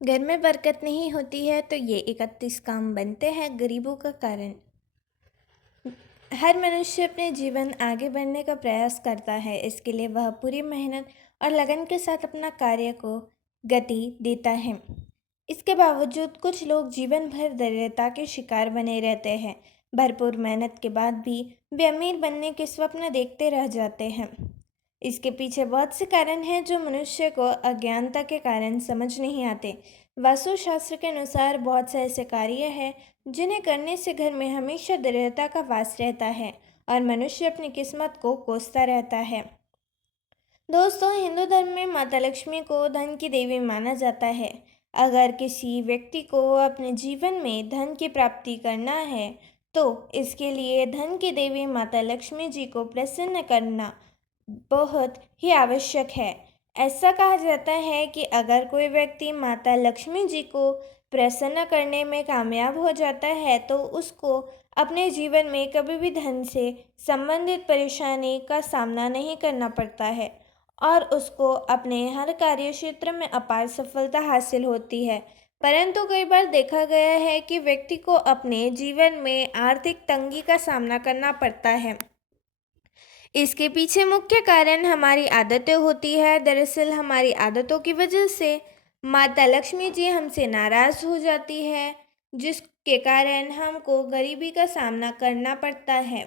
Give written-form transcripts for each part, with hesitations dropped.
घर में बरकत नहीं होती है तो ये 31 काम बनते हैं गरीबों का कारण। हर मनुष्य अपने जीवन आगे बढ़ने का प्रयास करता है। इसके लिए वह पूरी मेहनत और लगन के साथ अपना कार्य को गति देता है। इसके बावजूद कुछ लोग जीवन भर दरिद्रता के शिकार बने रहते हैं। भरपूर मेहनत के बाद भी वे अमीर बनने के स्वप्न देखते रह जाते हैं। इसके पीछे बहुत से कारण हैं जो मनुष्य को अज्ञानता के कारण समझ नहीं आते। वास्तुशास्त्र के अनुसार बहुत से ऐसे कार्य हैं जिन्हें करने से घर में हमेशा दरिद्रता का वास रहता है और मनुष्य अपनी किस्मत को कोसता रहता है। दोस्तों, हिंदू धर्म में माता लक्ष्मी को धन की देवी माना जाता है। अगर किसी व्यक्ति को अपने जीवन में धन की प्राप्ति करना है तो इसके लिए धन की देवी माता लक्ष्मी जी को प्रसन्न करना बहुत ही आवश्यक है। ऐसा कहा जाता है कि अगर कोई व्यक्ति माता लक्ष्मी जी को प्रसन्न करने में कामयाब हो जाता है तो उसको अपने जीवन में कभी भी धन से संबंधित परेशानी का सामना नहीं करना पड़ता है और उसको अपने हर कार्य क्षेत्र में अपार सफलता हासिल होती है। परंतु कई बार देखा गया है कि व्यक्ति को अपने जीवन में आर्थिक तंगी का सामना करना पड़ता है। इसके पीछे मुख्य कारण हमारी आदतें होती है। दरअसल हमारी आदतों की वजह से माता लक्ष्मी जी हमसे नाराज हो जाती है, जिसके कारण हमको गरीबी का सामना करना पड़ता है।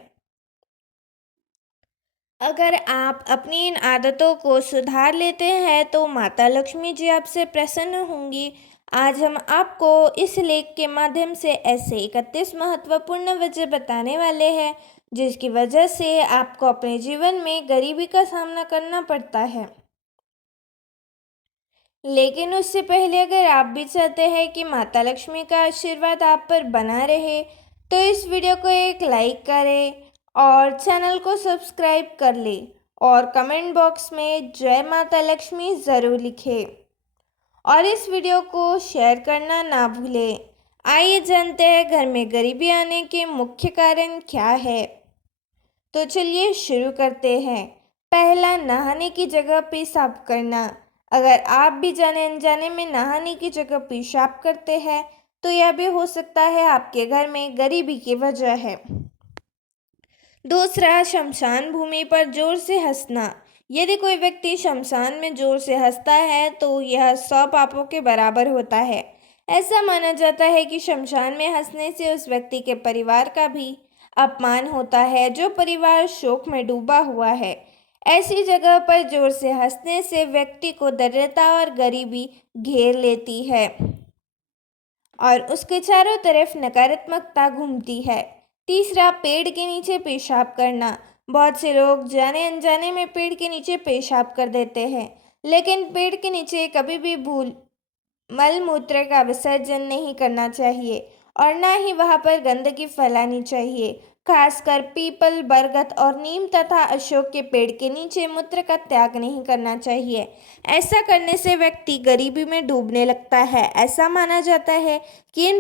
अगर आप अपनी इन आदतों को सुधार लेते हैं तो माता लक्ष्मी जी आपसे प्रसन्न होंगी। आज हम आपको इस लेख के माध्यम से ऐसे 31 महत्वपूर्ण वजह बताने वाले हैं जिसकी वजह से आपको अपने जीवन में गरीबी का सामना करना पड़ता है। लेकिन उससे पहले अगर आप भी चाहते हैं कि माता लक्ष्मी का आशीर्वाद आप पर बना रहे तो इस वीडियो को एक लाइक करें और चैनल को सब्सक्राइब कर लें और कमेंट बॉक्स में जय माता लक्ष्मी ज़रूर लिखें और इस वीडियो को शेयर करना ना भूलें। आइए जानते हैं घर में गरीबी आने के मुख्य कारण क्या है। तो चलिए शुरू करते हैं। पहला, नहाने की जगह पेशाब करना। अगर आप भी जाने अनजाने में नहाने की जगह पेशाब करते हैं तो यह भी हो सकता है आपके घर में गरीबी की वजह है। दूसरा, शमशान भूमि पर जोर से हंसना। यदि कोई व्यक्ति शमशान में जोर से हंसता है तो यह 100 पापों के बराबर होता है। ऐसा माना जाता है कि शमशान में हंसने से उस व्यक्ति के परिवार का भी अपमान होता है जो परिवार शोक में डूबा हुआ है। ऐसी जगह पर जोर से हंसने से व्यक्ति को दरिद्रता और गरीबी घेर लेती है और उसके चारों तरफ नकारात्मकता घूमती है। तीसरा, पेड़ के नीचे पेशाब करना। बहुत से लोग जाने अनजाने में पेड़ के नीचे पेशाब कर देते हैं, लेकिन पेड़ के नीचे कभी भी भूल मल मूत्र का विसर्जन नहीं करना चाहिए और ना ही वहां पर गंदगी फैलानी चाहिए। खासकर पीपल, बरगद और नीम तथा अशोक के पेड़ के नीचे मूत्र का त्याग नहीं करना चाहिए। ऐसा करने से व्यक्ति गरीबी में डूबने लगता है। ऐसा माना जाता है कि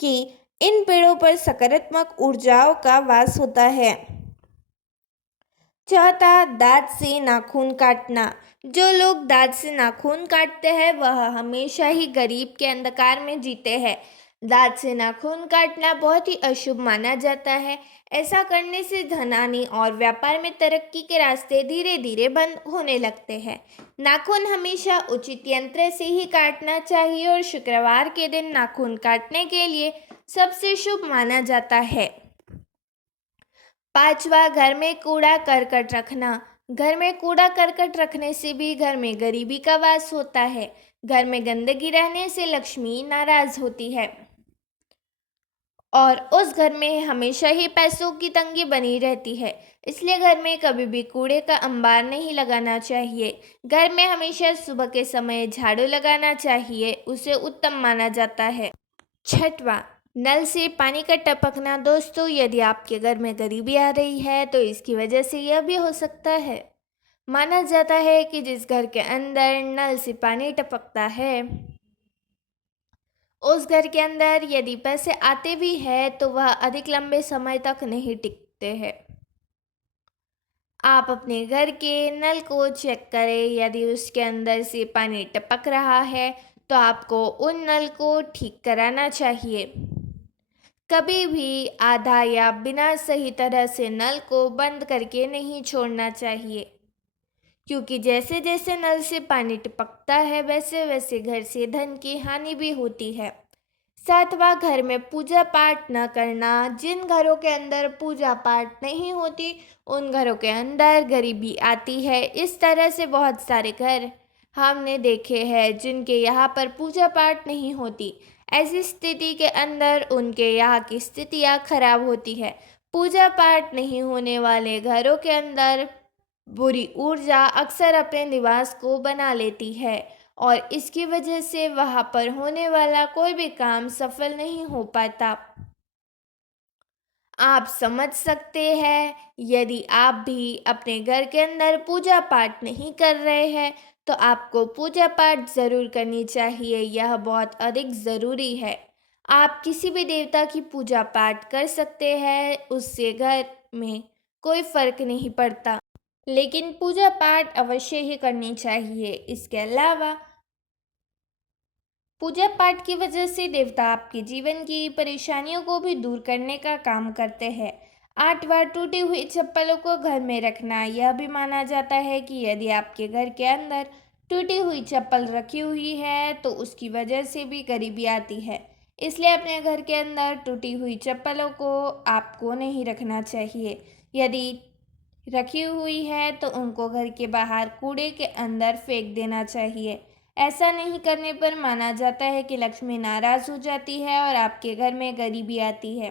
कि इन पेड़ों पर सकारात्मक ऊर्जाओं का वास होता है। चौथा, दांत से नाखून काटना। जो लोग दांत से नाखून काटते हैं वह हमेशा ही गरीब के अंधकार में जीते हैं। दांत से नाखून काटना बहुत ही अशुभ माना जाता है। ऐसा करने से धन आने और व्यापार में तरक्की के रास्ते धीरे धीरे बंद होने लगते हैं। नाखून हमेशा उचित यंत्र से ही काटना चाहिए और शुक्रवार के दिन नाखून काटने के लिए सबसे शुभ माना जाता है। पांचवा, घर में कूड़ा करकट रखना। घर में कूड़ा करकट रखने से भी घर में गरीबी का वास होता है। घर में गंदगी रहने से लक्ष्मी नाराज होती है और उस घर में हमेशा ही पैसों की तंगी बनी रहती है। इसलिए घर में कभी भी कूड़े का अंबार नहीं लगाना चाहिए। घर में हमेशा सुबह के समय झाड़ू लगाना चाहिए, उसे उत्तम माना जाता है। छठवां, नल से पानी का टपकना। दोस्तों, यदि आपके घर में गरीबी आ रही है तो इसकी वजह से यह भी हो सकता है। माना जाता है कि जिस घर के अंदर नल से पानी टपकता है उस घर के अंदर यदि पैसे आते भी हैं तो वह अधिक लंबे समय तक नहीं टिकते हैं। आप अपने घर के नल को चेक करें, यदि उसके अंदर से पानी टपक रहा है तो आपको उन नल को ठीक कराना चाहिए। कभी भी आधा या बिना सही तरह से नल को बंद करके नहीं छोड़ना चाहिए, क्योंकि जैसे जैसे नल से पानी टपकता है वैसे वैसे घर से धन की हानि भी होती है। सातवां, घर में पूजा पाठ न करना। जिन घरों के अंदर पूजा पाठ नहीं होती उन घरों के अंदर गरीबी आती है। इस तरह से बहुत सारे घर हमने देखे हैं जिनके यहाँ पर पूजा पाठ नहीं होती। ऐसी स्थिति के अंदर उनके यहाँ की स्थितियाँ खराब होती है। पूजा पाठ नहीं होने वाले घरों के अंदर बुरी ऊर्जा अक्सर अपने निवास को बना लेती है और इसकी वजह से वहाँ पर होने वाला कोई भी काम सफल नहीं हो पाता। आप समझ सकते हैं, यदि आप भी अपने घर के अंदर पूजा पाठ नहीं कर रहे हैं तो आपको पूजा पाठ ज़रूर करनी चाहिए। यह बहुत अधिक ज़रूरी है। आप किसी भी देवता की पूजा पाठ कर सकते हैं, उससे घर में कोई फ़र्क नहीं पड़ता, लेकिन पूजा पाठ अवश्य ही करनी चाहिए। इसके अलावा पूजा पाठ की वजह से देवता आपके जीवन की परेशानियों को भी दूर करने का काम करते हैं। 8 बार टूटी हुई चप्पलों को घर में रखना। यह भी माना जाता है कि यदि आपके घर के अंदर टूटी हुई चप्पल रखी हुई है तो उसकी वजह से भी गरीबी आती है। इसलिए अपने घर के अंदर टूटी हुई चप्पलों को आपको नहीं रखना चाहिए। यदि रखी हुई है तो उनको घर के बाहर कूड़े के अंदर फेंक देना चाहिए। ऐसा नहीं करने पर माना जाता है कि लक्ष्मी नाराज हो जाती है और आपके घर में गरीबी आती है।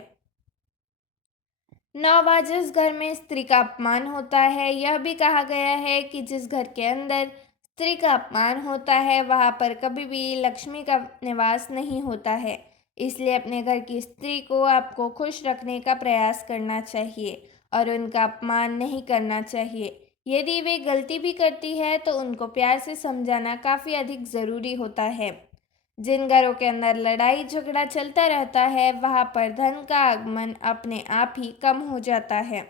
9वां, जिस घर में स्त्री का अपमान होता है। यह भी कहा गया है कि जिस घर के अंदर स्त्री का अपमान होता है वहाँ पर कभी भी लक्ष्मी का निवास नहीं होता है। इसलिए अपने घर की स्त्री को आपको खुश रखने का प्रयास करना चाहिए और उनका अपमान नहीं करना चाहिए। यदि वे गलती भी करती है तो उनको प्यार से समझाना काफ़ी अधिक ज़रूरी होता है। जिन घरों के अंदर लड़ाई झगड़ा चलता रहता है वहाँ पर धन का आगमन अपने आप ही कम हो जाता है।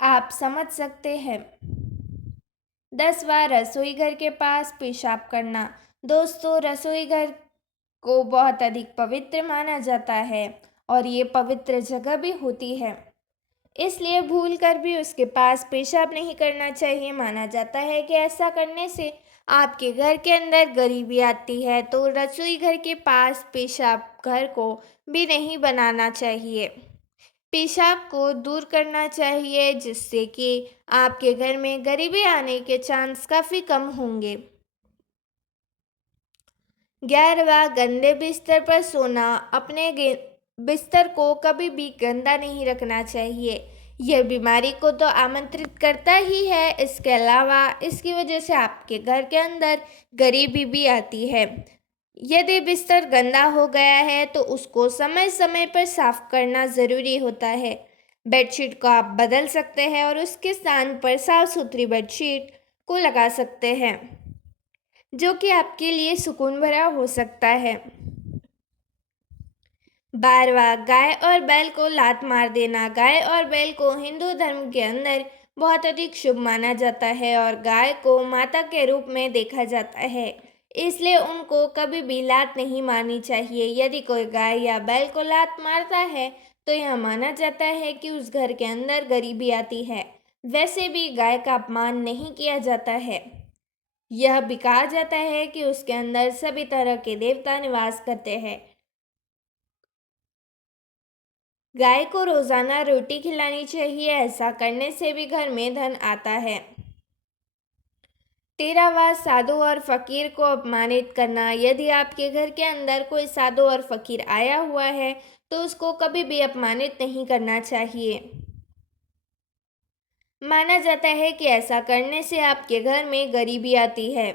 आप समझ सकते हैं। 10वां, रसोई घर के पास पेशाब करना। दोस्तों, रसोई घर को बहुत अधिक पवित्र माना जाता है और ये पवित्र जगह भी होती है, इसलिए भूल कर भी उसके पास पेशाब नहीं करना चाहिए। माना जाता है कि ऐसा करने से आपके घर के अंदर गरीबी आती है, तो रसोई घर के पास पेशाब घर को भी नहीं बनाना चाहिए। पेशाब को दूर करना चाहिए जिससे कि आपके घर में गरीबी आने के चांस काफ़ी कम होंगे। 11वां, गंदे बिस्तर पर सोना। अपने बिस्तर को कभी भी गंदा नहीं रखना चाहिए। यह बीमारी को तो आमंत्रित करता ही है, इसके अलावा इसकी वजह से आपके घर के अंदर गरीबी भी आती है। यदि बिस्तर गंदा हो गया है तो उसको समय समय पर साफ करना ज़रूरी होता है। बेडशीट को आप बदल सकते हैं और उसके स्थान पर साफ सुथरी बेडशीट को लगा सकते हैं, जो कि आपके लिए सुकून भरा हो सकता है। 12वां, गाय और बैल को लात मार देना। गाय और बैल को हिंदू धर्म के अंदर बहुत अधिक शुभ माना जाता है और गाय को माता के रूप में देखा जाता है, इसलिए उनको कभी भी लात नहीं मारनी चाहिए। यदि कोई गाय या बैल को लात मारता है तो यह माना जाता है कि उस घर के अंदर गरीबी आती है। वैसे भी गाय का अपमान नहीं किया जाता है। यह भी कहा जाता है कि उसके अंदर सभी तरह के देवता निवास करते हैं। गाय को रोजाना रोटी खिलानी चाहिए, ऐसा करने से भी घर में धन आता है। 13वां, साधु और फकीर को अपमानित करना। यदि आपके घर के अंदर कोई साधु और फकीर आया हुआ है तो उसको कभी भी अपमानित नहीं करना चाहिए। माना जाता है कि ऐसा करने से आपके घर में गरीबी आती है।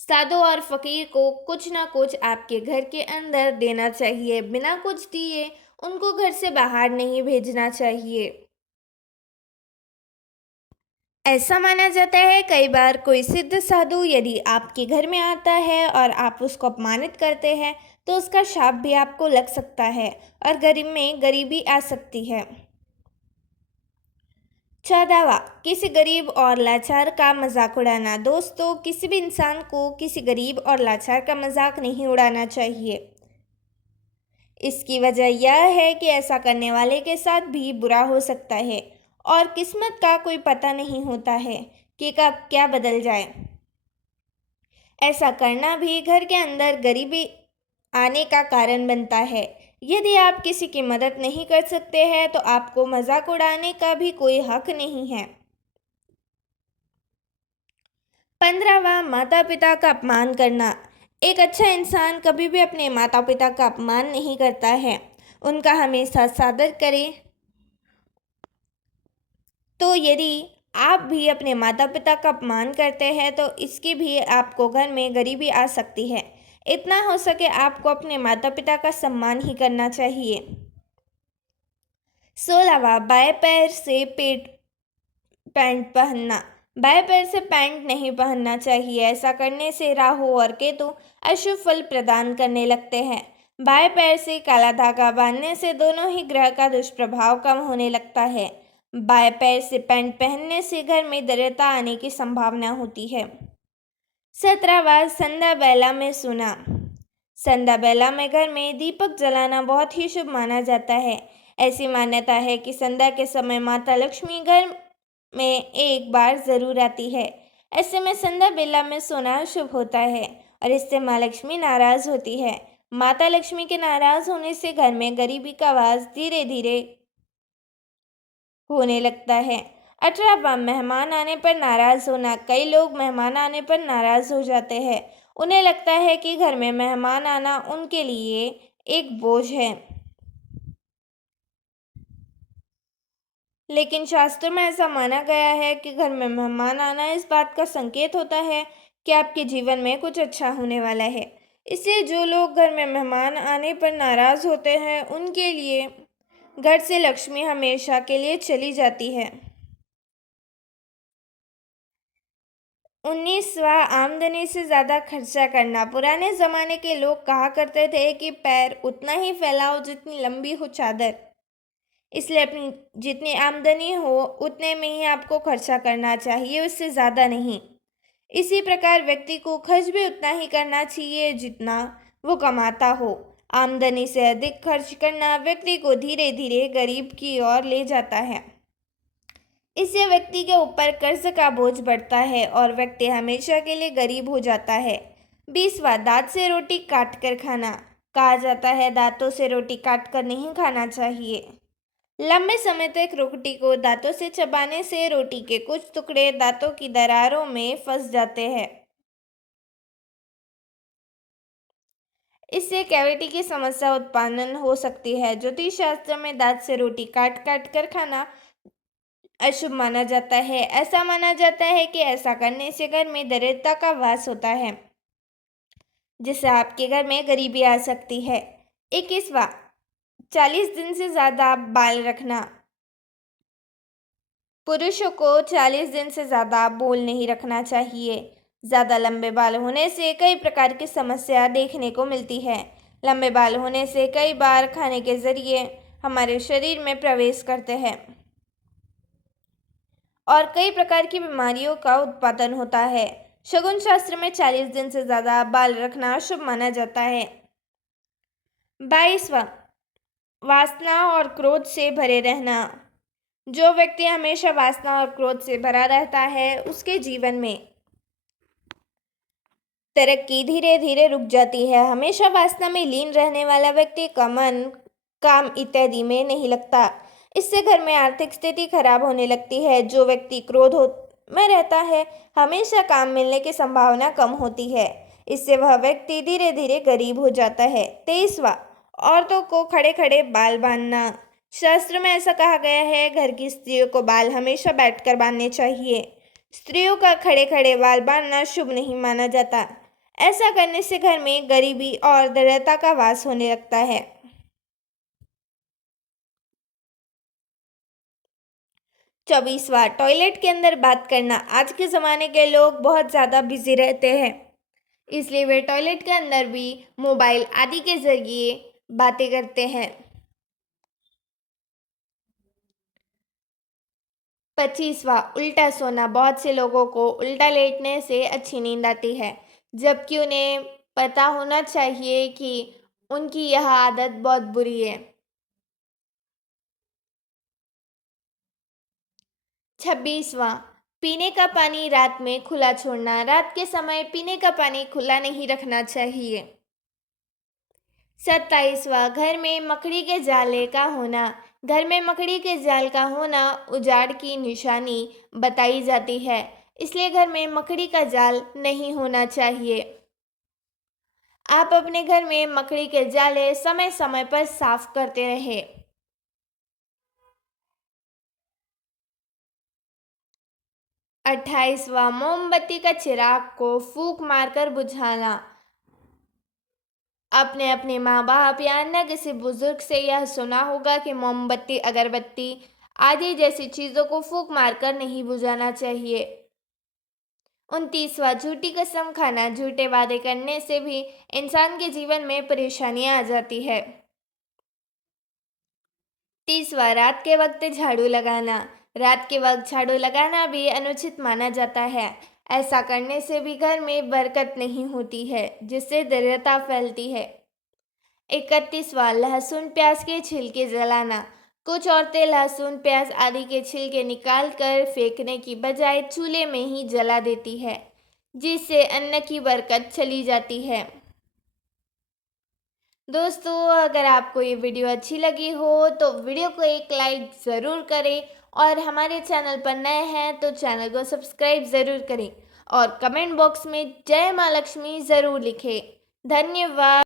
साधु और फकीर को कुछ ना कुछ आपके घर के अंदर देना चाहिए। बिना कुछ दिए उनको घर से बाहर नहीं भेजना चाहिए। ऐसा माना जाता है कई बार कोई सिद्ध साधु यदि आपके घर में आता है और आप उसको अपमानित करते हैं तो उसका शाप भी आपको लग सकता है और गरीब में गरीबी आ सकती है। 14वां, किसी गरीब और लाचार का मजाक उड़ाना। दोस्तों, किसी भी इंसान को किसी गरीब और लाचार का मजाक नहीं उड़ाना चाहिए। इसकी वजह यह है कि ऐसा करने वाले के साथ भी बुरा हो सकता है और किस्मत का कोई पता नहीं होता है कि कब क्या बदल जाए। ऐसा करना भी घर के अंदर गरीबी आने का कारण बनता है। यदि आप किसी की मदद नहीं कर सकते हैं तो आपको मजाक उड़ाने का भी कोई हक नहीं है। 15वां, माता पिता का अपमान करना। एक अच्छा इंसान कभी भी अपने माता पिता का अपमान नहीं करता है, उनका हमेशा सादर करें। तो यदि आप भी अपने माता पिता का अपमान करते हैं तो इसकी भी आपको घर में गरीबी आ सकती है। इतना हो सके आपको अपने माता पिता का सम्मान ही करना चाहिए। 16वां, बाएं पैर से पेट पैंट पहनना। बाएं पैर से पैंट नहीं पहनना चाहिए। ऐसा करने से राहु और केतु अशुभ फल प्रदान करने लगते हैं। बाएं पैर से काला धागा बांधने से दोनों ही ग्रह का दुष्प्रभाव कम होने लगता है। बाएं पैर से पैंट पहनने से घर में दरिद्रता आने की संभावना होती है। 17वां, संध्या बेला में सोना। संध्या बेला में घर में दीपक जलाना बहुत ही शुभ माना जाता है। ऐसी मान्यता है कि संध्या के समय माता लक्ष्मी घर में एक बार जरूर आती है। ऐसे में संध्या बेला में सोना शुभ होता है और इससे माँ लक्ष्मी नाराज होती है। माता लक्ष्मी के नाराज होने से घर में गरीबी का वास धीरे धीरे होने लगता है। 18वां, मेहमान आने पर नाराज होना। कई लोग मेहमान आने पर नाराज हो जाते हैं। उन्हें लगता है कि घर में मेहमान आना उनके लिए एक बोझ है। लेकिन शास्त्रों में ऐसा माना गया है कि घर में मेहमान आना इस बात का संकेत होता है कि आपके जीवन में कुछ अच्छा होने वाला है। इसलिए जो लोग घर में मेहमान आने पर नाराज होते हैं उनके लिए घर से लक्ष्मी हमेशा के लिए चली जाती है। 19वां, आमदनी से ज़्यादा खर्चा करना। पुराने ज़माने के लोग कहा करते थे कि पैर उतना ही फैलाओ जितनी लंबी हो चादर। इसलिए अपनी जितनी आमदनी हो उतने में ही आपको खर्चा करना चाहिए, उससे ज़्यादा नहीं। इसी प्रकार व्यक्ति को खर्च भी उतना ही करना चाहिए जितना वो कमाता हो। आमदनी से अधिक खर्च करना व्यक्ति को धीरे धीरे गरीब की ओर ले जाता है। इससे व्यक्ति के ऊपर कर्ज का बोझ बढ़ता है और व्यक्ति हमेशा के लिए गरीब हो जाता है। 20वां, दांत से रोटी काट कर खाना। कहा जाता है दांतों से रोटी काट कर नहीं खाना चाहिए। लंबे समय तक रोटी को दांतों से चबाने से रोटी के कुछ टुकड़े दांतों की दरारों में फंस जाते हैं। इससे कैविटी की समस्या उत्पन्न हो सकती है। ज्योतिष शास्त्र में दांत से रोटी काट काट कर खाना अशुभ माना जाता है। ऐसा माना जाता है कि ऐसा करने से घर में दरिद्रता का वास होता है, जिससे आपके घर में गरीबी आ सकती है। 21वां, 40 दिन से ज़्यादा बाल रखना। पुरुषों को 40 दिन से ज़्यादा बाल नहीं रखना चाहिए। ज़्यादा लंबे बाल होने से कई प्रकार की समस्या देखने को मिलती है। लंबे बाल होने से कई बार खाने के जरिए हमारे शरीर में प्रवेश करते हैं और कई प्रकार की बीमारियों का उत्पादन होता है। शगुन शास्त्र में 40 दिन से ज़्यादा बाल रखना शुभ माना जाता है। 22वां, वासना और क्रोध से भरे रहना। जो व्यक्ति हमेशा वासना और क्रोध से भरा रहता है उसके जीवन में तरक्की धीरे धीरे रुक जाती है। हमेशा वासना में लीन रहने वाला व्यक्ति का मन काम इत्यादि में नहीं लगता। इससे घर में आर्थिक स्थिति खराब होने लगती है। जो व्यक्ति क्रोध में रहता है हमेशा काम मिलने की संभावना कम होती है। इससे वह व्यक्ति धीरे धीरे गरीब हो जाता है। 23वां, औरतों को खड़े खड़े बाल बांधना। शास्त्र में ऐसा कहा गया है घर की स्त्रियों को बाल हमेशा बैठकर बांधने चाहिए। स्त्रियों का खड़े खड़े बाल बांधना शुभ नहीं माना जाता। ऐसा करने से घर में गरीबी और दरिद्रता का वास होने लगता है। 24वां, टॉयलेट के अंदर बात करना। आज के ज़माने के लोग बहुत ज़्यादा बिजी रहते हैं, इसलिए वे टॉयलेट के अंदर भी मोबाइल आदि के जरिए बातें करते हैं। 25वां उल्टा सोना। बहुत से लोगों को उल्टा लेटने से अच्छी नींद आती है, जबकि उन्हें पता होना चाहिए कि उनकी यह आदत बहुत बुरी है। 26वां पीने का पानी रात में खुला छोड़ना। रात के समय पीने का पानी खुला नहीं रखना चाहिए। 27वां घर में मकड़ी के जाले का होना। घर में मकड़ी के जाल का होना उजाड़ की निशानी बताई जाती है, इसलिए घर में मकड़ी का जाल नहीं होना चाहिए। आप अपने घर में मकड़ी के जाले समय समय पर साफ करते रहें। 28वां मोमबत्ती का चिराग को फूंक मारकर बुझाना। आपने अपने माँ बाप या अन्य किसी बुजुर्ग से यह सुना होगा कि मोमबत्ती, अगरबत्ती आदि जैसी चीजों को फूंक मारकर नहीं बुझाना चाहिए। 29वां झूठी कसम खाना। झूठे वादे करने से भी इंसान के जीवन में परेशानियां आ जाती है। 30वां रात के वक्त झाड़ू लगाना। रात के वक्त झाड़ू लगाना भी अनुचित माना जाता है। ऐसा करने से भी घर में बरकत नहीं होती है, जिससे दरिद्रता फैलती है। 31वां लहसुन प्याज के छिलके जलाना। कुछ औरतें लहसुन प्याज आदि के छिलके निकाल कर फेंकने की बजाय चूल्हे में ही जला देती है, जिससे अन्न की बरकत चली जाती है। दोस्तों, अगर आपको ये वीडियो अच्छी लगी हो तो वीडियो को एक लाइक ज़रूर करें, और हमारे चैनल पर नए हैं तो चैनल को सब्सक्राइब ज़रूर करें, और कमेंट बॉक्स में जय माँ लक्ष्मी ज़रूर लिखें। धन्यवाद।